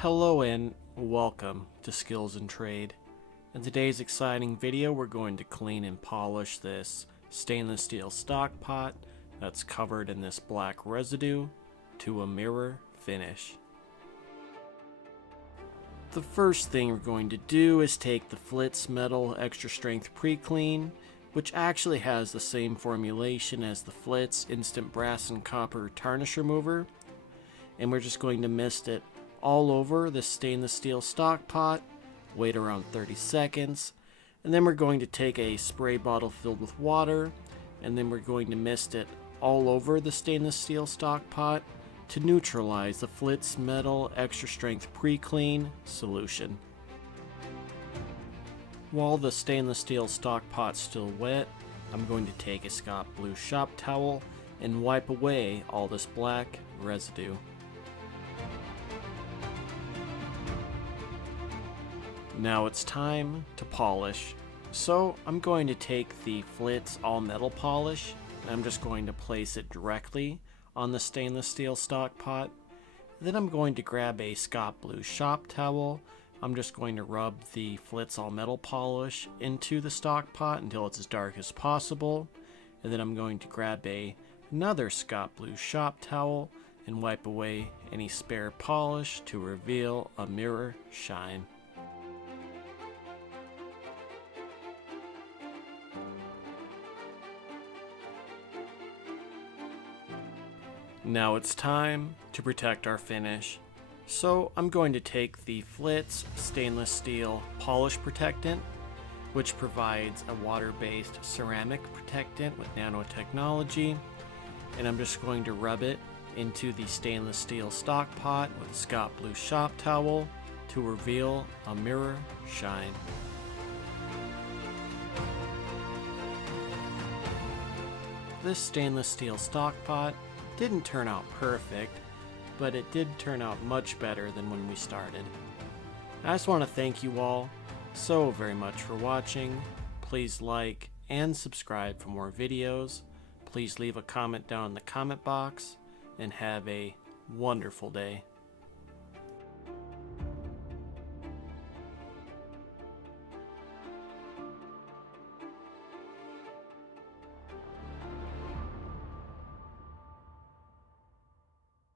Hello and welcome to Skills and Trade. In today's exciting video, we're going to clean and polish this stainless steel stock pot that's covered in this black residue to a mirror finish. The first thing we're going to do is take the Flitz Metal Extra Strength Pre-Clean, which actually has the same formulation as the Flitz Instant Brass and Copper Tarnish Remover, and we're just going to mist it all over the stainless steel stock pot, wait around 30 seconds, and then we're going to take a spray bottle filled with water, and then we're going to mist it all over the stainless steel stock pot to neutralize the Flitz Metal Extra Strength Pre-Clean solution. While the stainless steel stock pot's still wet, I'm going to take a Scott Blue shop towel and wipe away all this black residue. Now it's time to polish. So I'm going to take the Flitz all metal polish and I'm just going to place it directly on the stainless steel stock pot. Then I'm going to grab a Scott Blue shop towel. I'm just going to rub the Flitz all metal polish into the stock pot until it's as dark as possible. And then I'm going to grab another Scott Blue shop towel and wipe away any spare polish to reveal a mirror shine. Now it's time to protect our finish. So I'm going to take the Flitz stainless steel polish protectant, which provides a water-based ceramic protectant with nanotechnology, and I'm just going to rub it into the stainless steel stock pot with a Scott Blue shop towel to reveal a mirror shine. This stainless steel stock pot didn't turn out perfect, but it did turn out much better than when we started. I just want to thank you all so very much for watching. Please like and subscribe for more videos. Please leave a comment down in the comment box and have a wonderful day.